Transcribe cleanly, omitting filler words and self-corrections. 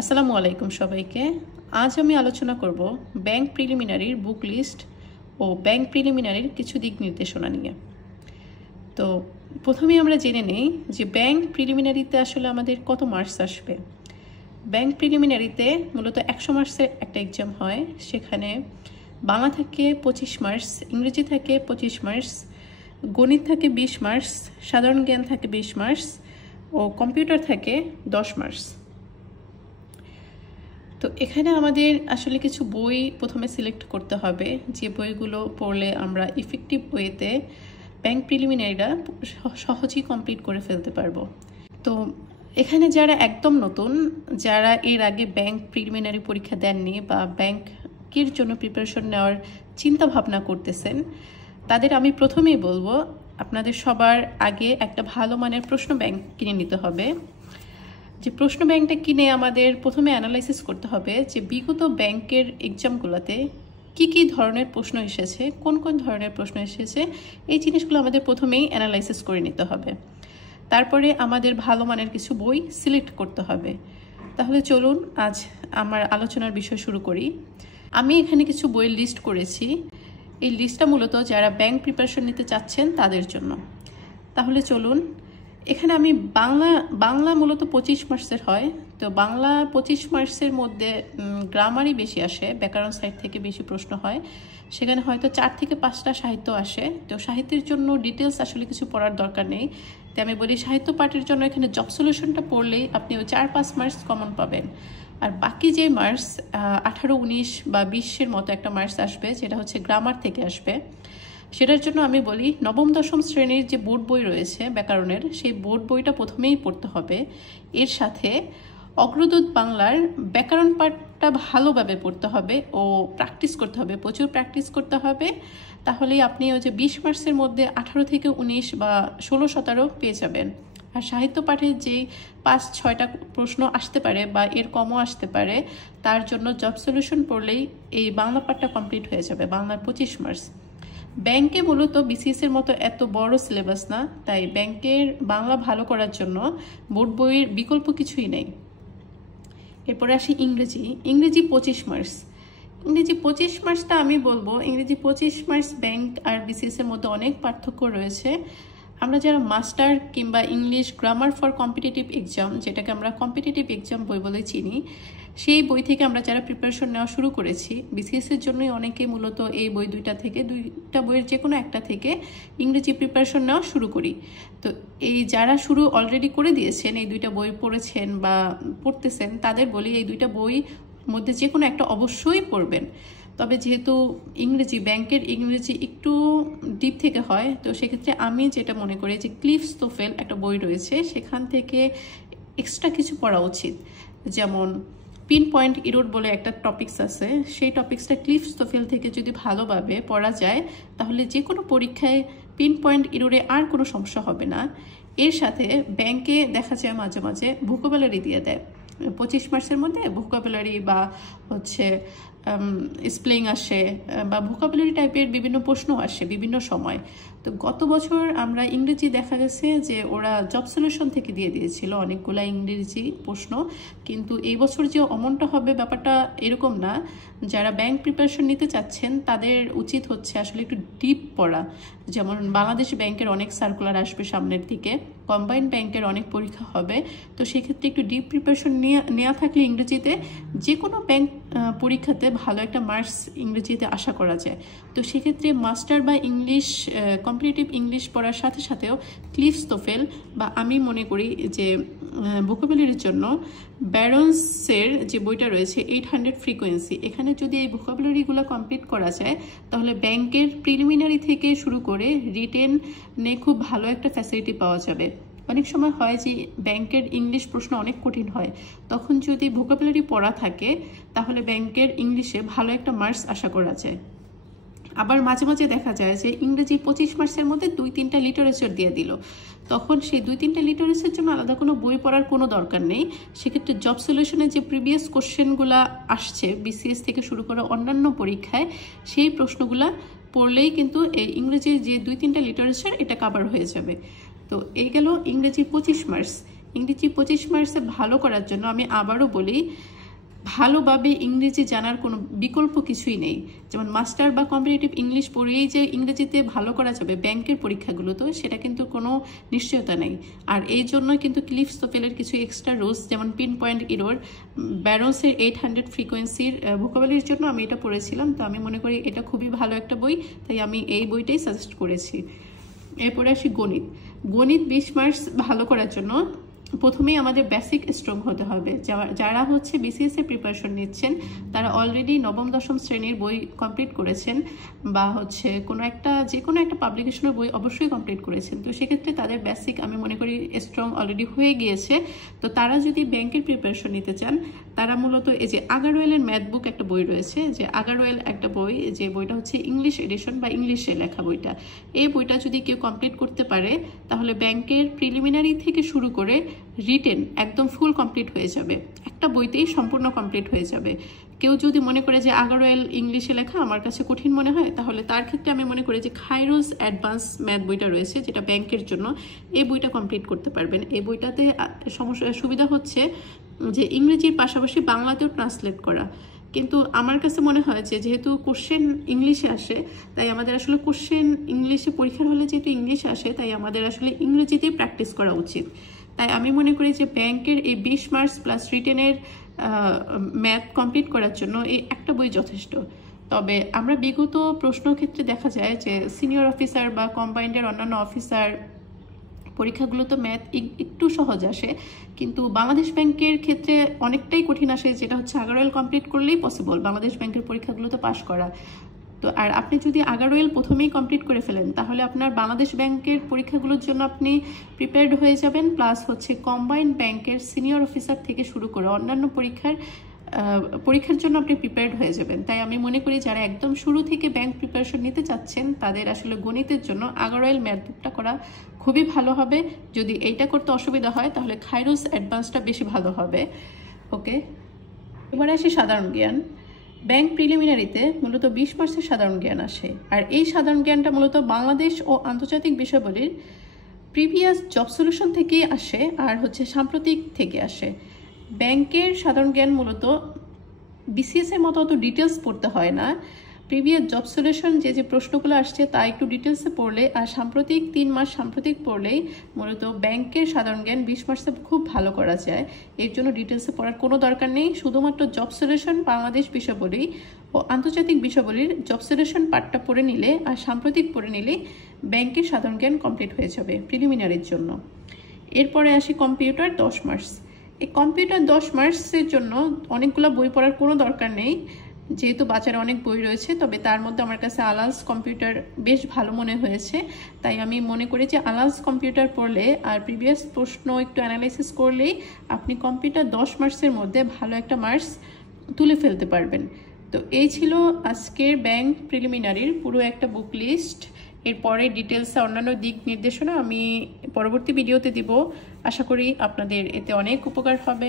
আসসালামু আলাইকুম সবাইকে। আজ আমি আলোচনা করব ব্যাংক প্রিলিমিনারির বুক লিস্ট ও ব্যাংক প্রিলিমিনারির কিছু দিক নির্দেশনা নিয়ে। তো প্রথমেই আমরা জেনে নেই যে ব্যাংক প্রিলিমিনারিতে আসলে আমাদের কত মার্কস আসবে। ব্যাংক প্রিলিমিনারিতে মূলত 100 মার্কসের একটা এক্সাম হয়। সেখানে বাংলা থাকে 25 মার্কস, ইংরেজি থাকে 25 মার্কস, গণিত থাকে 20 মার্কস, সাধারণ জ্ঞান থাকে 20 মার্কস ও কম্পিউটার থাকে 10 মার্কস। তো এখানে আমাদের আসলে কিছু বই প্রথমে সিলেক্ট করতে হবে, যে বইগুলো পড়লে আমরা ইফেক্টিভ ওয়েতে ব্যাংক প্রিলিমিনারিটা সহজেই কমপ্লিট করে ফেলতে পারবো। তো এখানে যারা একদম নতুন, যারা এর আগে ব্যাংক প্রিলিমিনারি পরীক্ষা দেননি বা ব্যাংকের জন্য প্রিপারেশন নেওয়ার চিন্তা ভাবনা করতেছেন, তাদের আমি প্রথমেই বলবো আপনাদের সবার আগে একটা ভালো মানের প্রশ্ন ব্যাংক কিনে নিতে হবে। যে প্রশ্ন ব্যাংকটা কিনে আমাদের প্রথমে অ্যানালাইসিস করতে হবে যে বিগত ব্যাংকের এক্সামগুলোতে কি ধরনের প্রশ্ন এসেছে, কোন কোন ধরনের প্রশ্ন এসেছে, এই জিনিসগুলো আমাদের প্রথমেই অ্যানালাইসিস করে নিতে হবে। তারপরে আমাদের ভালো মানের কিছু বই সিলেক্ট করতে হবে। তাহলে চলুন আজ আমার আলোচনার বিষয় শুরু করি। আমি এখানে কিছু বইয়ের লিস্ট করেছি। এই লিস্টটা মূলত যারা ব্যাংক প্রিপারেশন নিতে চাচ্ছেন তাদের জন্য। তাহলে চলুন, এখানে আমি বাংলা মূলত 25 মার্কসের হয়। তো বাংলা 25 মার্কসের মধ্যে গ্রামারই বেশি আসে, ব্যাকরণ সাইড থেকে বেশি প্রশ্ন হয়। সেখানে হয়তো 4 থেকে 5টা সাহিত্য আসে। তো সাহিত্যের জন্য ডিটেলস আসলে কিছু পড়ার দরকার নেই। তো আমি বলি সাহিত্য পাঠের জন্য এখানে জব সলিউশনটা পড়লেই আপনি ওই 4-5 মার্কস কমন পাবেন। আর বাকি যে মার্কস 18, 19 বা 20-এর মতো একটা মার্কস আসবে, যেটা হচ্ছে গ্রামার থেকে আসবে। সেটার জন্য আমি বলি নবম দশম শ্রেণীর যে বোর্ড বই রয়েছে ব্যাকরণের, সেই বোর্ড বইটা প্রথমেই পড়তে হবে। এর সাথে অগ্রদূত বাংলার ব্যাকরণ পাঠটা ভালোভাবে পড়তে হবে ও প্র্যাকটিস করতে হবে, প্রচুর প্র্যাকটিস করতে হবে। তাহলেই আপনি ওই যে 20 মার্কসের মধ্যে 18 থেকে 19 বা 16-17 পেয়ে যাবেন। আর সাহিত্য পাঠে যে 5-6টা প্রশ্ন আসতে পারে বা এর কমও আসতে পারে, তার জন্য জব সলিউশন পড়লেই এই বাংলা পাঠটা কমপ্লিট হয়ে যাবে, বাংলার 25 মার্কস। ব্যাংকে মূলত বিসিএস এর মতো এত বড় সিলেবাস না, তাই ব্যাংকের বাংলা ভালো করার জন্য বোর্ড বইয়ের বিকল্প কিছুই নেই। এরপরে আসি ইংরেজি 25 মার্কস। ইংরেজি 25 মার্কসটা আমি বলবো, ইংরেজি 25 মার্কস ব্যাংক আর বিসিএস এর মধ্যে অনেক পার্থক্য রয়েছে। আমরা যারা মাস্টার কিংবা English grammar for competitive exam, যেটাকে আমরা কম্পিটিটিভ এক্সাম বই বলে চিনি, সেই বই থেকে আমরা যারা প্রিপারেশন নেওয়া শুরু করেছি, বিসিএস এর জন্যই অনেকে মূলত এই বই দুইটা বইয়ের যে কোনো একটা থেকে ইংরেজি প্রিপারেশন নেওয়া শুরু করি। তো এই যারা শুরু অলরেডি করে দিয়েছেন, এই দুইটা বই পড়েছেন বা পড়তেছেন, তাদের বলি এই দুইটা বই মধ্যে যে কোনো একটা অবশ্যই পড়বেন। তবে যেহেতু ব্যাংকের ইংরেজি একটু ডিপ থেকে হয়, তো সেক্ষেত্রে আমি যেটা মনে করি যে ক্লিফস্টোফেল একটা বই রয়েছে, সেখান থেকে এক্সট্রা কিছু পড়া উচিত। যেমন পিন পয়েন্ট ইরোড বলে একটা টপিকস আছে, সেই টপিক্সটা ক্লিফস্টোফেল থেকে যদি ভালোভাবে পড়া যায়, তাহলে যে কোনো পরীক্ষায় পিন পয়েন্ট ইরোডে আর কোনো সমস্যা হবে না। এর সাথে ব্যাংকে দেখা যায় মাঝে মাঝে ভোকাবুলারি দিয়ে দেয়। 25 মার্কসের মধ্যে ভোকাবুলারি বা হচ্ছে স্পেলিং আসে বা ভোকাবুলারি টাইপের বিভিন্ন প্রশ্ন আসে বিভিন্ন সময়। তো গত বছর আমরা ইংরেজি দেখা গেছে যে ওরা জব সলিউশন থেকে দিয়ে দিয়েছিল অনেকগুলা ইংরেজি প্রশ্ন, কিন্তু এই বছর যে অমনটা হবে ব্যাপারটা এরকম না। যারা ব্যাংক প্রিপারেশন নিতে চাচ্ছেন তাদের উচিত হচ্ছে আসলে একটু ডিপ পড়া। যেমন বাংলাদেশ ব্যাংকের অনেক সার্কুলার আসবে সামনের দিকে, কম্বাইন্ড ব্যাংকের অনেক পরীক্ষা হবে। তো সেক্ষেত্রে একটু ডিপ প্রিপারেশন নেওয়া থাকলে ইংরেজিতে যে কোনো ব্যাংক পরীক্ষাতে ভালো একটা মার্কস ইংরেজিতে আশা করা যায়। তো সেক্ষেত্রে মাস্টার বা ইংলিশ কম্পিটিটিভ ইংলিশ পড়ার সাথে সাথেও ক্লিফস্টোফেল বা আমি মনে করি যে ভোকাবুলারির জন্য ব্যারন্সের যে বইটা রয়েছে 800 ফ্রিকোয়েন্সি, এখানে যদি এই ভোকাবুলারিগুলো কমপ্লিট করা যায়, তাহলে ব্যাংকের প্রিলিমিনারি থেকে শুরু করে রিটেনে খুব ভালো একটা ফ্যাসিলিটি পাওয়া যাবে। অনেক সময় হয় যে ব্যাংকের ইংলিশ প্রশ্ন অনেক কঠিন হয়, তখন যদি ভোকাবুলারি পড়া থাকে তাহলে ব্যাংকের ইংলিশে ভালো একটা মার্কস আশা করা যায়। আবার মাঝে মাঝে দেখা যায় যে ইংরেজি 25 মার্কসের মধ্যে 2-3টা লিটারেচার দিয়ে দিল, তখন সেই 2-3টা লিটারেচারের জন্য আলাদা কোনো বই পড়ার কোনো দরকার নেই। সেক্ষেত্রে জব সলিউশনের যে প্রিভিয়াস কোশ্চেনগুলো আসছে বিসিএস থেকে শুরু করে অন্যান্য পরীক্ষায়, সেই প্রশ্নগুলা পড়লেই কিন্তু এই ইংরেজির যে 2-3টা লিটারেচার এটা কভার হয়ে যাবে। তো এই গেল ইংরেজি 25 মার্কস। ইংরেজি 25 মার্কসে ভালো করার জন্য আমি আবারও বলি, ভালোভাবে ইংরেজি জানার কোনো বিকল্প কিছুই নেই। যেমন মাস্টার বা কম্পিটিটিভ ইংলিশ পড়েই যে ইংরেজিতে ভালো করা যাবে ব্যাংকের পরীক্ষাগুলো, তো সেটা কিন্তু কোনো নিশ্চয়তা নেই। আর এই জন্য কিন্তু ক্লিফ-স্টোফেলের কিছু এক্সট্রা রুলস, যেমন পিন পয়েন্ট ইরর, ব্যারন্সের 800 ফ্রিকোয়েন্সির ভোকাবুলারির জন্য আমি এটা পড়েছিলাম। তো আমি মনে করি এটা খুবই ভালো একটা বই, তাই আমি এই বইটাই সাজেস্ট করেছি। এরপরে আসি গণিত। গণিত 20 মার্কস ভালো করার জন্য প্রথমেই আমাদের বেসিক স্ট্রং হতে হবে। যারা হচ্ছে বিসিএস এর প্রিপারেশন নিচ্ছেন, তারা অলরেডি নবম দশম শ্রেণীর বই কমপ্লিট করেছেন, বা হচ্ছে যে কোনো একটা পাবলিকেশনের বই অবশ্যই কমপ্লিট করেছেন। তো সেক্ষেত্রে তাদের বেসিক আমি মনে করি স্ট্রং অলরেডি হয়ে গিয়েছে। তো তারা যদি ব্যাংকের প্রিপারেশন নিতে চান, তারা মূলত এই যে আগারওয়েলের ম্যাথ বুক একটা বই রয়েছে, যে আগারওয়েল একটা বই, যে বইটা হচ্ছে ইংলিশ এডিশন বা ইংলিশে লেখা বইটা। এই বইটা যদি কেউ কমপ্লিট করতে পারে, তাহলে ব্যাংকের প্রিলিমিনারি থেকে শুরু করে রিটেন একদম ফুল কমপ্লিট হয়ে যাবে, একটা বইতেই সম্পূর্ণ কমপ্লিট হয়ে যাবে। কেউ যদি মনে করে যে আগারওয়েল ইংলিশে লেখা আমার কাছে কঠিন মনে হয়, তাহলে তার ক্ষেত্রে আমি মনে করি যে খাইরুজ অ্যাডভান্স ম্যাথ বইটা রয়েছে, যেটা ব্যাংকের জন্য, এই বইটা কমপ্লিট করতে পারবেন। এই বইটাতে সুবিধা হচ্ছে যে ইংরেজির পাশাপাশি বাংলাতেও ট্রান্সলেট করা। কিন্তু আমার কাছে মনে হয় যে যেহেতু কোশ্চেন ইংলিশে আসে, তাই আমাদের আসলে কোশ্চেন ইংলিশে পরীক্ষার হলে যেহেতু ইংলিশে আসে, তাই আমাদের আসলে ইংরেজিতেই প্র্যাকটিস করা উচিত। তাই আমি মনে করি যে ব্যাংকের এই 20 মার্কস প্লাস রিটেনের ম্যাথ কমপ্লিট করার জন্য এই একটা বই যথেষ্ট। তবে আমরা বিগত প্রশ্ন ক্ষেত্রে দেখা যায় যে সিনিয়র অফিসার বা কম্বাইন্ডের অন্যান্য অফিসার পরীক্ষাগুলো তো ম্যাথ একটু সহজ আসে, কিন্তু বাংলাদেশ ব্যাংকের ক্ষেত্রে অনেকটাই কঠিন আসে, যেটা হচ্ছে আগারওয়েল কমপ্লিট করলেই পসিবল বাংলাদেশ ব্যাংকের পরীক্ষাগুলো তো পাশ করা। তো আর আপনি যদি আগারওয়েল প্রথমেই কমপ্লিট করে ফেলেন, তাহলে আপনার বাংলাদেশ ব্যাংকের পরীক্ষাগুলোর জন্য আপনি প্রিপেয়ার্ড হয়ে যাবেন, প্লাস হচ্ছে কম্বাইন্ড ব্যাংকের সিনিয়র অফিসার থেকে শুরু করে অন্যান্য পরীক্ষার জন্য আপনি প্রিপেয়ার্ড হয়ে যাবেন। তাই আমি মনে করি যারা একদম শুরু থেকে ব্যাংক প্রিপারেশন নিতে চাচ্ছেন, তাদের আসলে গণিতের জন্য আগারওয়েল ম্যাথ বুকটা করা খুবই ভালো হবে। যদি এইটা করতে অসুবিধা হয়, তাহলে খাইরুজ অ্যাডভান্সটা বেশি ভালো হবে। ওকে, এবার আসি সাধারণ জ্ঞান। ব্যাংক প্রিলিমিনারিতে মূলত 20 মার্কসের সাধারণ জ্ঞান আসে, আর এই সাধারণ জ্ঞানটা মূলত বাংলাদেশ ও আন্তর্জাতিক বিষয়াবলীর প্রিভিয়াস জব সলিউশন থেকেই আসে, আর হচ্ছে সাম্প্রতিক থেকে আসে। ব্যাংকের সাধারণ জ্ঞান মূলত বিসিএস এর মতো অত ডিটেলস পড়তে হয় না। প্রিভিয়াস জব সলিউশন যে প্রশ্নগুলো আসছে তা একটু ডিটেলসে পড়লে, আর সাম্প্রতিক 3 মাস সাম্প্রতিক পড়লেই মূলত ব্যাংকের সাধারণ জ্ঞান 20 মার্কসে খুব ভালো করা যায়। এর জন্য ডিটেলসে পড়ার কোনো দরকার নেই, শুধুমাত্র জব সলিউশন বাংলাদেশ বিষয়াবলী ও আন্তর্জাতিক বিষয়াবলীর জব সলিউশন পার্টটা পড়ে নিলে আর সাম্প্রতিক পড়ে নিলে ব্যাংকের সাধারণ জ্ঞান কমপ্লিট হয়ে যাবে প্রিলিমিনারির জন্য। এরপরে আসি কম্পিউটার 10 মার্কস। এই কম্পিউটার 10 মার্কসের জন্য অনেকগুলো বই পড়ার কোনো দরকার নেই, যেহেতু বাজারে অনেক বই রয়েছে। তবে তার মধ্যে আমার কাছে আলাস কম্পিউটার বেশ ভালো মনে হয়েছে, তাই আমি মনে করি যে আলাস কম্পিউটার পড়লে আর প্রিভিয়াস প্রশ্ন একটু অ্যানালাইসিস করলেই আপনি কম্পিউটার 10 মার্কসের মধ্যে ভালো একটা মার্কস তুলে ফেলতে পারবেন। তো এই ছিল আজকের ব্যাংক প্রিলিমিনারির পুরো একটা বুক লিস্ট। এরপরে ডিটেলসে অন্যান্য দিক নির্দেশনা আমি পরবর্তী ভিডিওতে দিব। আশা করি আপনাদের এতে অনেক উপকার হবে।